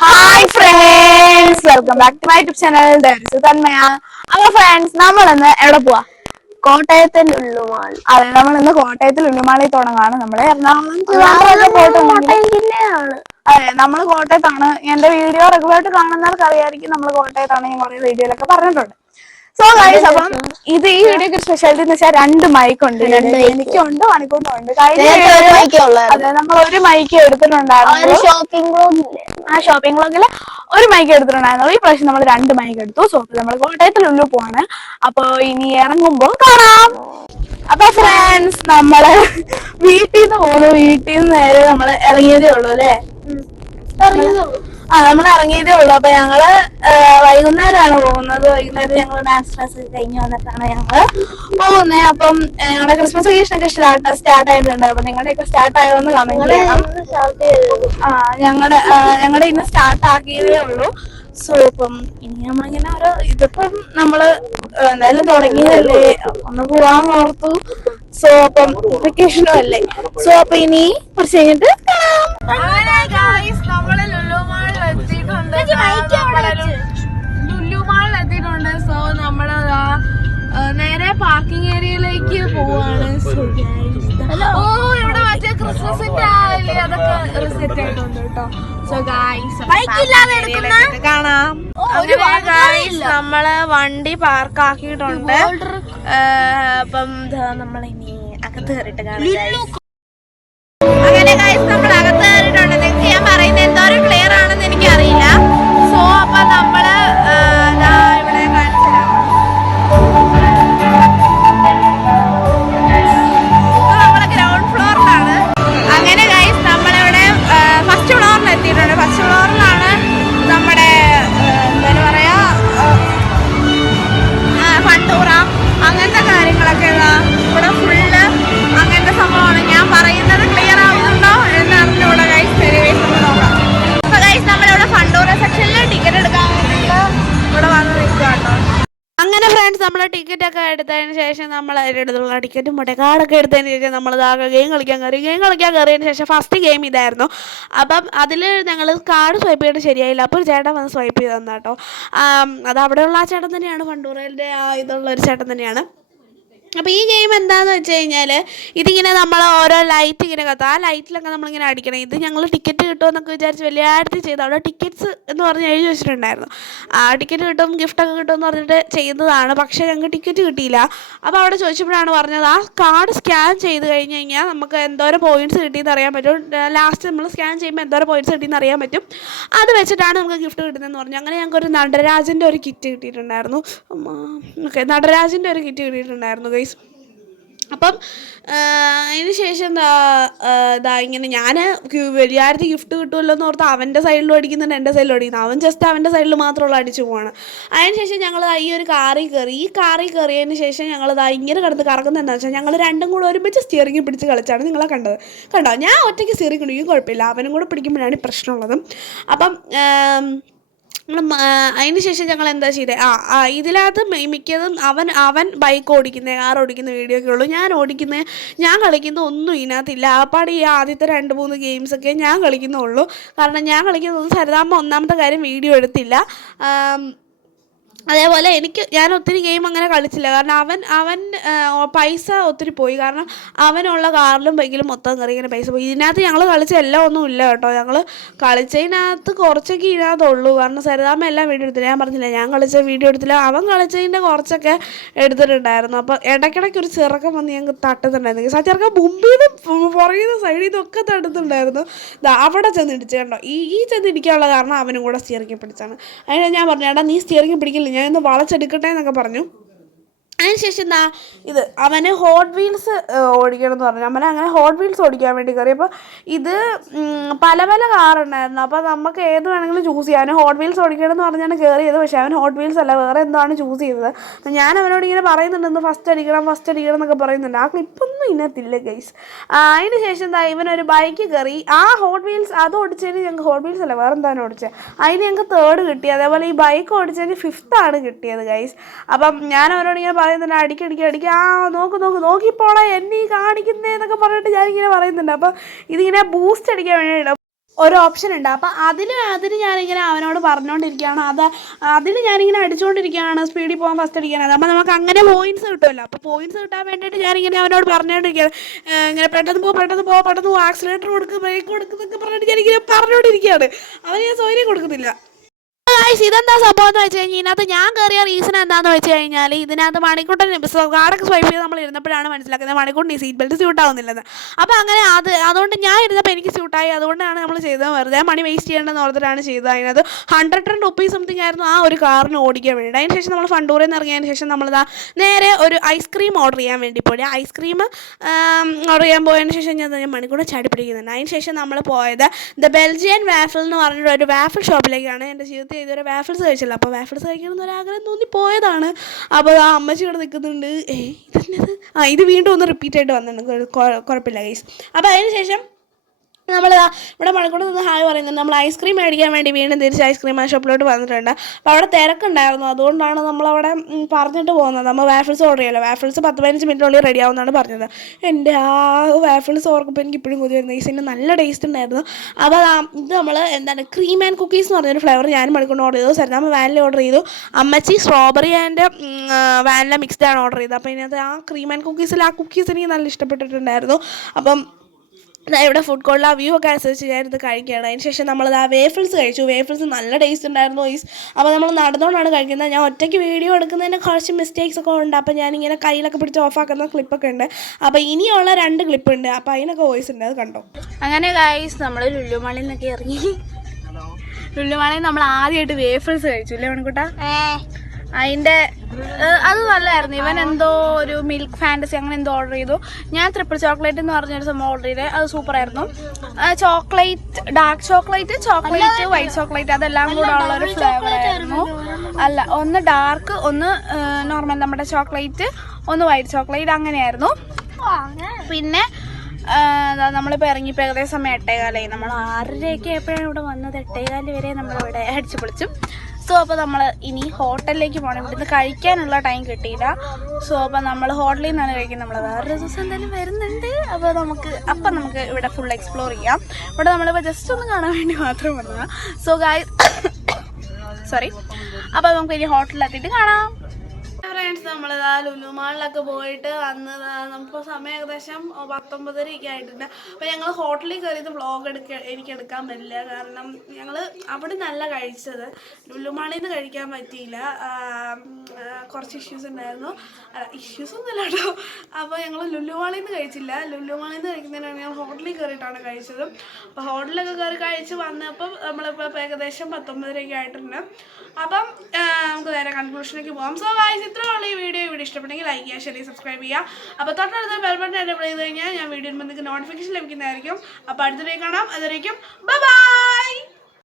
Hi friends, welcome back to my YouTube channel Tanmaya. അപ്പൊ friends, നമ്മളിന്ന് എവിടെ പോവാ? കോട്ടയത്തിൽ ഉള്ളുമാൾ. അതെ, നമ്മളിന്ന് കോട്ടയത്തിൽ ഉള്ളുമാളിൽ തുടങ്ങാണ്. നമ്മള് എറണാകുളം കോട്ടയം ജില്ലയാണ്. അതെ, നമ്മൾ കോട്ടയത്താണ്. എന്റെ വീഡിയോ റെഗുലറായിട്ട് കാണുന്നവർക്ക് അറിയായിരിക്കും നമ്മൾ കോട്ടയത്താണ്. ഞാൻ കുറെ വീഡിയോയിലൊക്കെ പറഞ്ഞിട്ടുണ്ട്. സോ ഗൈസ്, അപ്പം ഇത് ഈ വീഡിയോക്ക് സ്പെഷ്യാലിറ്റി എന്ന് വെച്ചാൽ 2 മൈക്ക് ഉണ്ട്. എനിക്കുണ്ട്, മണിക്കൂറിനുണ്ട്. അതെ, നമ്മൾ ഒരു മൈക്ക് എടുത്തിട്ടുണ്ടായിരുന്നു. ആ ഷോപ്പിംഗ് ബ്ലോഗില് ഒരു മൈക്ക് എടുത്തിട്ടുണ്ടായിരുന്നു. ഈ പ്രാവശ്യം നമ്മൾ 2 മൈക്ക് എടുത്തു. സോ നമ്മൾ കോട്ടയത്തിലുള്ളിൽ പോവാണ്. അപ്പൊ ഇനി ഇറങ്ങുമ്പോ കാണാം. അപ്പൊ ഫ്രണ്ട്സ്, നമ്മള് വീട്ടിൽ നിന്ന് പോകുന്നു. വീട്ടിൽ നിന്ന് നേരെ നമ്മള് ഇറങ്ങിയതേ ഉള്ളൂ അല്ലേ? നമ്മൾ ഇറങ്ങിയതേ ഉള്ളൂ. അപ്പൊ ഞങ്ങള് വൈകുന്നേരമാണ് പോകുന്നത്. വൈകുന്നേരം ഞങ്ങൾ ഡാൻസ് ക്ലാസ് കഴിഞ്ഞ് വന്നിട്ടാണ് ഞങ്ങള് പോകുന്നത്. അപ്പം ഞങ്ങളുടെ ക്രിസ്മസ് വെക്കേഷൻ ഒക്കെ സ്റ്റാർട്ട് ആയിട്ടുണ്ട്. അപ്പൊ നിങ്ങളുടെയൊക്കെ സ്റ്റാർട്ട് ആയതെന്ന് കമന്റ് ചെയ്യണം. ഞങ്ങളുടെ ഇന്ന് സ്റ്റാർട്ട് ആക്കിയതേ ഉള്ളൂ. സോ ഇപ്പം ഇനി നമ്മളിങ്ങനെ ഇതിപ്പം നമ്മള് എന്തായാലും തുടങ്ങിയതല്ലേ, ഒന്ന് പോവാൻ ഓർത്തു. സോ അപ്പം വെക്കേഷനും അല്ലേ. സോ അപ്പൊ ഇനി കുറച്ച് കഴിഞ്ഞിട്ട് ലുലുമാളിൽ എത്തിയിട്ടുണ്ട്. സോ നമ്മള് നേരെ പാർക്കിംഗ് ഏരിയയിലേക്ക് പോവാണ്. ഓ, ഇവിടെ മറ്റേ ക്രിസ്മസിന്റെ അതൊക്കെ സെറ്റ് ആയിട്ടുണ്ട് കേട്ടോ. സോ ഗായ്സ്, കാണാം. നമ്മള് വണ്ടി പാർക്ക് ആക്കിയിട്ടുണ്ട്. അപ്പം നമ്മളിനി അകത്ത് കയറിയിട്ട് കാണാം. അങ്ങനെ ഗൈസ്, നമ്മൾ അകത്ത് കയറിയിട്ടുണ്ട്. നിങ്ങൾക്ക് ഞാൻ പറയുന്നത് എന്തോരം ക്ലിയർ ആണെന്ന് എനിക്കറിയില്ല. സോ അപ്പൊ നമ്മള് ഇവിടെ കാണിച്ചുതരാം. നമ്മള് ഗ്രൗണ്ട് ഫ്ലോറിലാണ്. അങ്ങനെ ഗൈസ്, നമ്മളിവിടെ ഫസ്റ്റ് ഫ്ലോറിൽ എത്തിയിട്ടുണ്ട്. ഫസ്റ്റ് ഫ്ലോറിലാണ് നമ്മുടെ എന്താ പറയാ ഫണ്ടൂറ അങ്ങനത്തെ കാര്യങ്ങളൊക്കെ ഇവിടെ ഫുള്ള് അങ്ങനത്തെ സംഭവമാണ്. ഞാൻ പറയുന്നത് ക്ലിയർ ആവുന്നുണ്ടോ എന്ന് അറിഞ്ഞൂടെ ഗൈസ്? നോക്കാം. അപ്പൊ ഗൈസ്, നമ്മളിവിടെ ഫണ്ടൂറ സെക്ഷനിൽ ടിക്കറ്റ് എടുക്കാൻ വേണ്ടിയിട്ട് ഇവിടെ വന്ന് നിൽക്കുക കേട്ടോ. അങ്ങനെ ഫ്രണ്ട്സ്, നമ്മൾ ടിക്കറ്റ് ഒക്കെ എടുത്തതിന് ശേഷം നമ്മൾ അതിൻ്റെ ടിക്കറ്റും കാർഡൊക്കെ എടുത്തതിന് ശേഷം നമ്മൾ ഗെയിം കളിക്കാൻ കയറിയതിന് ശേഷം ഫസ്റ്റ് ഗെയിം ഇതായിരുന്നു. അപ്പം അതിൽ ഞങ്ങൾ കാർഡ് സ്വൈപ്പ് ചെയ്തിട്ട് ശരിയായില്ല. അപ്പോൾ ഒരു ചേട്ടൻ വന്ന് സ്വൈപ്പ് ചെയ്ത് തന്നാ കേട്ടോ. അത് അവിടെയുള്ള ആ ചേട്ടൻ തന്നെയാണ്, ഫണ്ടൂറയിലെ ഇതുള്ള ഒരു ചേട്ടൻ തന്നെയാണ്. അപ്പോൾ ഈ ഗെയിം എന്താണെന്ന് വെച്ച് കഴിഞ്ഞാൽ, ഇതിങ്ങനെ നമ്മൾ ഓരോ ലൈറ്റ് ഇങ്ങനെ കത്തും. ആ ലൈറ്റിലൊക്കെ നമ്മളിങ്ങനെ അടിക്കണം. ഇത് ഞങ്ങൾ ടിക്കറ്റ് കിട്ടുമെന്നൊക്കെ വിചാരിച്ച് വലിയ കാര്യത്തിൽ ചെയ്തു. അവിടെ ടിക്കറ്റ്സ് എന്ന് പറഞ്ഞ് എഴുതി വെച്ചിട്ടുണ്ടായിരുന്നു. ടിക്കറ്റ് കിട്ടും, ഗിഫ്റ്റൊക്കെ കിട്ടുമെന്ന് പറഞ്ഞിട്ട് ചെയ്യുന്നതാണ്. പക്ഷേ ഞങ്ങൾക്ക് ടിക്കറ്റ് കിട്ടിയില്ല. അപ്പോൾ അവിടെ ചോദിച്ചപ്പോഴാണ് പറഞ്ഞത്, ആ കാർഡ് സ്കാൻ ചെയ്ത് കഴിഞ്ഞ് കഴിഞ്ഞാൽ നമുക്ക് എന്തോരം പോയിൻറ്റ്സ് കിട്ടിയെന്ന് അറിയാൻ പറ്റും. ലാസ്റ്റ് നമ്മൾ സ്കാൻ ചെയ്യുമ്പോൾ എന്തോരം പോയിൻറ്റ്സ് കിട്ടിയെന്ന് അറിയാൻ പറ്റും. അത് വെച്ചിട്ടാണ് നമുക്ക് ഗിഫ്റ്റ് കിട്ടുന്നതെന്ന് പറഞ്ഞു. അങ്ങനെ ഞങ്ങൾക്ക് ഒരു നടരാജൻ്റെ ഒരു കിറ്റ് കിട്ടിയിട്ടുണ്ടായിരുന്നു. നടരാജൻ്റെ ഒരു കിറ്റ് കിട്ടിയിട്ടുണ്ടായിരുന്നു ഗൈസ്. അപ്പം അതിന് ശേഷം ഇങ്ങനെ ഞാൻ വലിയാരത്തി ഗിഫ്റ്റ് കിട്ടുമല്ലോ എന്ന് ഓർത്ത് അവൻ്റെ സൈഡിലും അടിക്കുന്നുണ്ട്, എൻ്റെ സൈഡിലും അടിക്കുന്നു. അവൻ ജസ്റ്റ് അവൻ്റെ സൈഡിൽ മാത്രമുള്ള അടിച്ചു പോവാണ്. അതിന് ശേഷം ഞങ്ങൾ ഈ ഒരു കാറിൽ കയറി. ഈ കാറിൽ കയറിയതിന് ശേഷം ഞങ്ങൾ ഇങ്ങനെ കിടന്ന് കറക്കുന്നത് എന്താണെന്ന് വെച്ചാൽ, ഞങ്ങൾ രണ്ടും കൂടെ ഒരുമിച്ച് സ്റ്റിയറിംഗ് പിടിച്ച് കളിച്ചാണ് നിങ്ങളെ കണ്ടോ. ഞാൻ ഒറ്റയ്ക്ക് സ്റ്റിയറിംഗ് പിടിക്കും, കുഴപ്പമില്ല. അവനും കൂടെ പിടിക്കുമ്പോഴാണ് പ്രശ്നമുള്ളത്. അപ്പം അതിന് ശേഷം ഞങ്ങൾ എന്താ ചെയ്തത്, ഇതിനകത്ത് മിക്കതും അവൻ ബൈക്ക് ഓടിക്കുന്ന, കാർ ഓടിക്കുന്ന വീഡിയോ ഒക്കെ ഉള്ളൂ. ഞാൻ കളിക്കുന്ന ഒന്നും ഇതിനകത്തില്ല. ആപ്പാട് ഈ ആദ്യത്തെ 2-3 ഗെയിംസൊക്കെ ഞാൻ കളിക്കുന്നുള്ളൂ. കാരണം ഞാൻ കളിക്കുന്നത് സരിതാമ്മ ഒന്നാമത്തെ കാര്യം വീഡിയോ എടുത്തില്ല. അതേപോലെ ഞാൻ ഒത്തിരി ഗെയിം അങ്ങനെ കളിച്ചില്ല. കാരണം അവൻ പൈസ ഒത്തിരി പോയി. കാരണം അവനുള്ള കാറിലും ബൈക്കിലും മൊത്തം കയറി ഇങ്ങനെ പൈസ പോയി. ഇതിനകത്ത് ഞങ്ങൾ കളിച്ച എല്ലാം ഒന്നും ഇല്ല കേട്ടോ. ഞങ്ങൾ കളിച്ചതിനകത്ത് കുറച്ചൊക്കെ ഇതിനകത്തുള്ളൂ. കാരണം സരിതാമ്മ എല്ലാം വീഡിയോ എടുത്തില്ല. ഞാൻ പറഞ്ഞില്ല, ഞാൻ കളിച്ച വീഡിയോ എടുത്തില്ല. അവൻ കളിച്ചതിൻ്റെ കുറച്ചൊക്കെ എടുത്തിട്ടുണ്ടായിരുന്നു. അപ്പോൾ ഇടയ്ക്കിടയ്ക്ക് ഒരു ചെറുക്കം വന്ന് ഞങ്ങൾക്ക് തട്ടുന്നുണ്ടായിരുന്നു. ആ ചെറുക്കം മുമ്പിൽ നിന്ന് പുറകിൽ നിന്ന് സൈഡിൽ നിന്നൊക്കെ തട്ടുന്നുണ്ടായിരുന്നു. അവിടെ ചെന്ന് ഇടിച്ച് കണ്ടോ. ഈ ചെന്ന് ഇടിക്കാനുള്ള കാരണം അവനും കൂടെ സ്റ്റിയറിംഗ് പിടിച്ചാണ്. അതിന് ഞാൻ പറഞ്ഞു, ഏട്ടാ നീ സ്റ്റിയറിംഗ് പിടിക്കില്ല, ഞാൻ ഇന്ന് വളച്ചെടുക്കട്ടെ എന്നൊക്കെ പറഞ്ഞു. അതിനുശേഷം അവന് ഹോട്ട് വീൽസ് ഓടിക്കണം എന്ന് പറഞ്ഞു. അങ്ങനെ ഹോട്ട് വീൽസ് ഓടിക്കാൻ വേണ്ടി കയറി. അപ്പോൾ ഇത് പല പല കാറുണ്ടായിരുന്നു. അപ്പോൾ നമുക്ക് ഏത് വേണമെങ്കിലും ചൂസ് ചെയ്യാം. അവന് ഹോട്ട് വീൽസ് ഓടിക്കണം എന്ന് പറഞ്ഞാണ് കയറിയത്. പക്ഷേ അവൻ ഹോട്ട് വീൽസ് അല്ല, വേറെ എന്താണ് ചൂസ് ചെയ്തത്. അപ്പം ഞാൻ അവനോട് ഇങ്ങനെ പറയുന്നുണ്ട്, ഇന്ന് ഫസ്റ്റ് അടിക്കണം എന്നൊക്കെ പറയുന്നുണ്ട്. ആ ക്ലിപ്പൊന്നും ഇതിനകത്തില്ല ഗൈസ്. അതിന് ശേഷം ഇവനൊരു ബൈക്ക് കയറി. ആ ഹോട്ട് വീൽസ് അത് ഓടിച്ചതിന് ഞങ്ങൾക്ക് ഹോട്ട് വീൽസ് അല്ല, വേറെ എന്താണ് ഓടിച്ചത്, അതിന് ഞങ്ങൾക്ക് 3rd കിട്ടി. അതേപോലെ ഈ ബൈക്ക് ഓടിച്ചതിന് 5th കിട്ടിയത് ഗൈസ്. അപ്പം ഞാൻ അവനോട് ഇങ്ങനെ പറയുന്നുണ്ട്, അടിക്കുക, നോക്കിപ്പോളെ എന്നെ ഈ കാണിക്കുന്നതെന്നൊക്കെ പറഞ്ഞിട്ട് ഞാനിങ്ങനെ പറയുന്നുണ്ട്. അപ്പം ഇതിങ്ങനെ ബൂസ്റ്റ് അടിക്കാൻ വേണ്ടിയിട്ട് ഒരു ഓപ്ഷൻ ഉണ്ട്. അപ്പോൾ അതിന് ഞാനിങ്ങനെ അവനോട് പറഞ്ഞുകൊണ്ടിരിക്കുകയാണ്. അതിൽ ഞാനിങ്ങനെ അടിച്ചുകൊണ്ടിരിക്കുകയാണ് സ്പീഡിൽ പോകാൻ ഫസ്റ്റ് അടിക്കാനത്. അപ്പോൾ നമുക്ക് അങ്ങനെ പോയിൻറ്റ്സ് കിട്ടുമല്ലോ. അപ്പോൾ പോയിൻറ്റ്സ് കിട്ടാൻ വേണ്ടിയിട്ട് ഞാനിങ്ങനെ അവനോട് പറഞ്ഞുകൊണ്ടിരിക്കുകയാണ്. ഇങ്ങനെ പെട്ടെന്ന് പോ ആക്സിലേറ്റർ കൊടുക്കുക, ബ്രേക്ക് കൊടുക്കുന്നൊക്കെ പറഞ്ഞിട്ട് ഞാനിങ്ങനെ പറഞ്ഞുകൊണ്ടിരിക്കുകയാണ്. അവന് ഞാൻ സൗകര്യം കൊടുക്കുന്നില്ല. ഇതെന്താ സംഭവം എന്ന് വെച്ച് കഴിഞ്ഞാൽ ഇതിനകത്ത് ഞാൻ കയറിയ റീസൺ എന്താണെന്ന് വെച്ച് കഴിഞ്ഞാൽ ഇതിനകത്ത് മണിക്കൂട്ടൻ കാർഡൊക്കെ സ്വൈപ്പ് ചെയ്ത് നമ്മൾ ഇരുന്നപ്പോഴാണ് മനസ്സിലാക്കുന്നത് മണിക്കൂട്ടിന് സീറ്റ് ബെൽറ്റ് സ്യൂട്ട് ആവുന്നില്ലെന്ന്. അപ്പോൾ അങ്ങനെ അതുകൊണ്ട് ഞാൻ ഇരുന്നപ്പോൾ എനിക്ക് സ്യൂട്ടായി. അതുകൊണ്ടാണ് നമ്മൾ ചെയ്തത്. വെറുതെ മണി വേസ്റ്റ് ചെയ്യേണ്ടെന്ന് ഓർത്തിട്ടാണ് ചെയ്തത്. അതിനകത്ത് 110 റുപ്പീസ് സംതിങ് ആയിരുന്നു ആ ഒരു കാറിന് ഓടിക്കാൻ വേണ്ടി. അതിന് ശേഷം നമ്മൾ ഫണ്ടൂറിൽ നിന്ന് ഇറങ്ങിയതിന് ശേഷം നമ്മളിതാ നേരെ ഒരു ഐസ്ക്രീം ഓർഡർ ചെയ്യാൻ വേണ്ടി പോയി. ഐസ്ക്രീം ഓർഡർ ചെയ്യാൻ പോയതിന് ശേഷം ഞാൻ മണിക്കൂടെ ചാടി പിടിക്കുന്നുണ്ട്. അതിന് ശേഷം നമ്മൾ പോയത് ദ ബെൽജിയൻ വാഫിൾ എന്ന് പറഞ്ഞിട്ട് ഒരു വാഫിൾ ഷോപ്പിലേക്കാണ്. എൻ്റെ ജീവിതത്തിൽ ഇതുവരെ വാഫിൾസ് കഴിച്ചില്ല. അപ്പോൾ വാഫിൾസ് കഴിക്കണം എന്നൊരാഗ്രഹം തോന്നി പോയതാണ്. അപ്പോൾ ആ അമ്മച്ചി ഇവിടെ നിൽക്കുന്നുണ്ട്. ഇതെന്നത് ഇത് വീണ്ടും ഒന്ന് റിപ്പീറ്റ് ആയിട്ട് വന്നിട്ടുണ്ട്. കുഴപ്പമില്ല ഗൈസ്. അപ്പോൾ അതിന് ശേഷം നമ്മൾ ഇവിടെ മണിക്കൂർ നിന്ന് ഹായ് പറയുന്നുണ്ട്. നമ്മൾ ഐസ്ക്രീം മേടിക്കാൻ വേണ്ടി വീണ്ടും തിരിച്ച് ഐസ്ക്രീം ഷോപ്പിലോട്ട് വന്നിട്ടുണ്ട്. അപ്പോൾ അവിടെ തിരക്കുണ്ടായിരുന്നു. അതുകൊണ്ടാണ് നമ്മളവിടെ പറഞ്ഞിട്ട് പോകുന്നത് നമ്മൾ വാഫിൾസ് ഓർഡർ ചെയ്യാമല്ലോ. വാഫിൾസ് 10-15 മിനിറ്റിനുള്ളിൽ റെഡി ആവുമെന്നാണ് പറഞ്ഞത്. എൻ്റെ ആ വാഫിൾസ് ഓർക്കുമ്പോൾ എനിക്ക് ഇപ്പോഴും കൊതി വരുന്നത്. ഇതിൻ്റെ നല്ല ടേസ്റ്റ് ഉണ്ടായിരുന്നു. അപ്പോൾ ഇത് നമ്മൾ എന്താണ് ക്രീം ആൻഡ് കുക്കീസ് എന്ന് പറഞ്ഞൊരു ഫ്ലേവർ ഞാൻ മണിക്കൂറിന് ഓർഡർ ചെയ്തു. സരിതാമ്മ വാനില ഓർഡർ ചെയ്തു. അമ്മച്ചി സ്ട്രോബെറി ആൻഡ് വാനില മിക്സ്ഡ് ആണ് ഓർഡർ ചെയ്തത്. അപ്പോൾ ഇതിനകത്ത് ആ ക്രീം ആൻഡ് കുക്കീസിൽ ആ കുക്കീസ് എനിക്ക് നല്ല ഇഷ്ടപ്പെട്ടിട്ടുണ്ടായിരുന്നു. അപ്പം ഇവിടെ ഫുഡ് കോർട്ടിൽ ആ വ്യൂ ഒക്കെ അനുസരിച്ച് ഞാനിത് കഴിക്കുകയാണ്. അതിന് ശേഷം നമ്മളത് ആ വേഫിൾസ് കഴിച്ചു. വേഫിൾസ് നല്ല ടേസ്റ്റ് ഉണ്ടായിരുന്നു ഗൈസ്. അപ്പോൾ നമ്മൾ നടന്നുകൊണ്ടാണ് കഴിക്കുന്നത്. ഞാൻ ഒറ്റയ്ക്ക് വീഡിയോ എടുക്കുന്നതിന് കുറച്ച് മിസ്റ്റേക്സ് ഒക്കെ ഉണ്ട്. അപ്പോൾ ഞാനിങ്ങനെ കയ്യിലൊക്കെ പിടിച്ച് ഓഫാക്കുന്ന ക്ലിപ്പൊക്കെ ഉണ്ട്. അപ്പോൾ ഇനിയുള്ള 2 ക്ലിപ്പുണ്ട്. അപ്പോൾ അതിനൊക്കെ വോയിസ് ഉണ്ട്, അത് കണ്ടോ. അങ്ങനെ ഗൈസ് നമ്മൾ ലുലുമാളിൽ നിന്നൊക്കെ ഇറങ്ങി. ലുലുമാളിൽ നമ്മൾ ആദ്യമായിട്ട് വേഫിൾസ് കഴിച്ചു അല്ലേ മണിക്കൂട്ടാ? അതിൻ്റെ അത് നല്ലതായിരുന്നു. ഇവൻ എന്തോ ഒരു മിൽക്ക് ഫാൻറ്റസി അങ്ങനെ എന്തോ ഓർഡർ ചെയ്തു. ഞാൻ ട്രിപ്പിൾ ചോക്ലേറ്റ് എന്ന് പറഞ്ഞൊരു സംഭവം ഓർഡർ ചെയ്തത്. അത് സൂപ്പറായിരുന്നു. Chocolate, dark chocolate, white chocolate അതെല്ലാം കൂടെ ഉള്ളൊരു ഫ്ലേവർ ആയിരുന്നു. അല്ല, ഒന്ന് ഡാർക്ക്, ഒന്ന് നോർമൽ നമ്മുടെ ചോക്ലേറ്റ്, ഒന്ന് വൈറ്റ് ചോക്ലേറ്റ് അങ്ങനെയായിരുന്നു. പിന്നെ നമ്മളിപ്പോൾ ഇറങ്ങിയപ്പോൾ ഏകദേശം 8:15. നമ്മൾ 6:30 എപ്പോഴാണ് ഇവിടെ വന്നത്. 8:15 വരെ നമ്മളിവിടെ അടിച്ചു പൊളിച്ചു. സോ അപ്പോൾ നമ്മൾ ഇനി ഹോട്ടലിലേക്ക് പോകണം. ഇവിടുന്ന് കഴിക്കാനുള്ള ടൈം കിട്ടിയില്ല. സോ അപ്പോൾ നമ്മൾ ഹോട്ടലിൽ നിന്നാണ് കഴിക്കുന്നത്. നമ്മൾ വേറൊരു ദിവസം എന്തായാലും വരുന്നുണ്ട്. അപ്പോൾ നമുക്ക് ഇവിടെ ഫുൾ എക്സ്പ്ലോർ ചെയ്യാം. ഇവിടെ നമ്മളിപ്പോൾ ജസ്റ്റ് ഒന്ന് കാണാൻ വേണ്ടി മാത്രം വന്നതാണ്. So sorry. അപ്പോൾ നമുക്ക് ഇനി ഹോട്ടലിലെത്തിയിട്ട് കാണാം. ഫ്രണ്ട്സ്, നമ്മളിതാ ലുലുമാളിലൊക്കെ പോയിട്ട് അന്ന് നമുക്കിപ്പോൾ സമയം ഏകദേശം 19:30 ആയിട്ടുണ്ട്. അപ്പോൾ ഞങ്ങൾ ഹോട്ടലിൽ കയറിയത് വ്ളോഗ് എനിക്ക് എടുക്കാൻ പറ്റില്ല. കാരണം ഞങ്ങൾ അവിടെ നല്ല കഴിച്ചത്. ലുലുമാളിൽ നിന്ന് കഴിക്കാൻ പറ്റിയില്ല. കുറച്ച് ഇഷ്യൂസ് ഉണ്ടായിരുന്നു. ഇഷ്യൂസൊന്നുമില്ല കേട്ടോ. അപ്പോൾ ഞങ്ങൾ ലുലുമാളിൽ നിന്ന് കഴിച്ചില്ല. ലുലുമാളിൽ നിന്ന് കഴിക്കുന്നതിനാണ് ഞങ്ങൾ ഹോട്ടലിൽ കയറിയിട്ടാണ് കഴിച്ചത്. അപ്പോൾ ഹോട്ടലിലൊക്കെ കയറി കഴിച്ച് വന്നപ്പം നമ്മളിപ്പോൾ ഏകദേശം 19:30 ആയിട്ടുണ്ട്. അപ്പം നമുക്ക് നേരെ കൺക്ലൂഷനിലേക്ക് പോകാം. സോ ഗൈസ്, ഇത്രയുള്ള ഈ വീഡിയോ ഇഷ്ടപ്പെട്ടെങ്കിൽ ലൈക്ക് ചെയ്യുക, ഷെയർ ചെയ്യുക, സബ്സ്ക്രൈബ് ചെയ്യുക. അപ്പോൾ തൊട്ടടുത്ത ബെൽ ബട്ടൺ എനേബിൾ ചെയ്ത് കഴിഞ്ഞാൽ ഞാൻ വീഡിയോ നിങ്ങൾക്ക് നോട്ടിഫിക്കേഷൻ ലഭിക്കുന്നതായിരിക്കും. അപ്പോൾ അടുത്ത വീഡിയോ കാണാം. അതുവരേക്കും ബൈ ബൈ.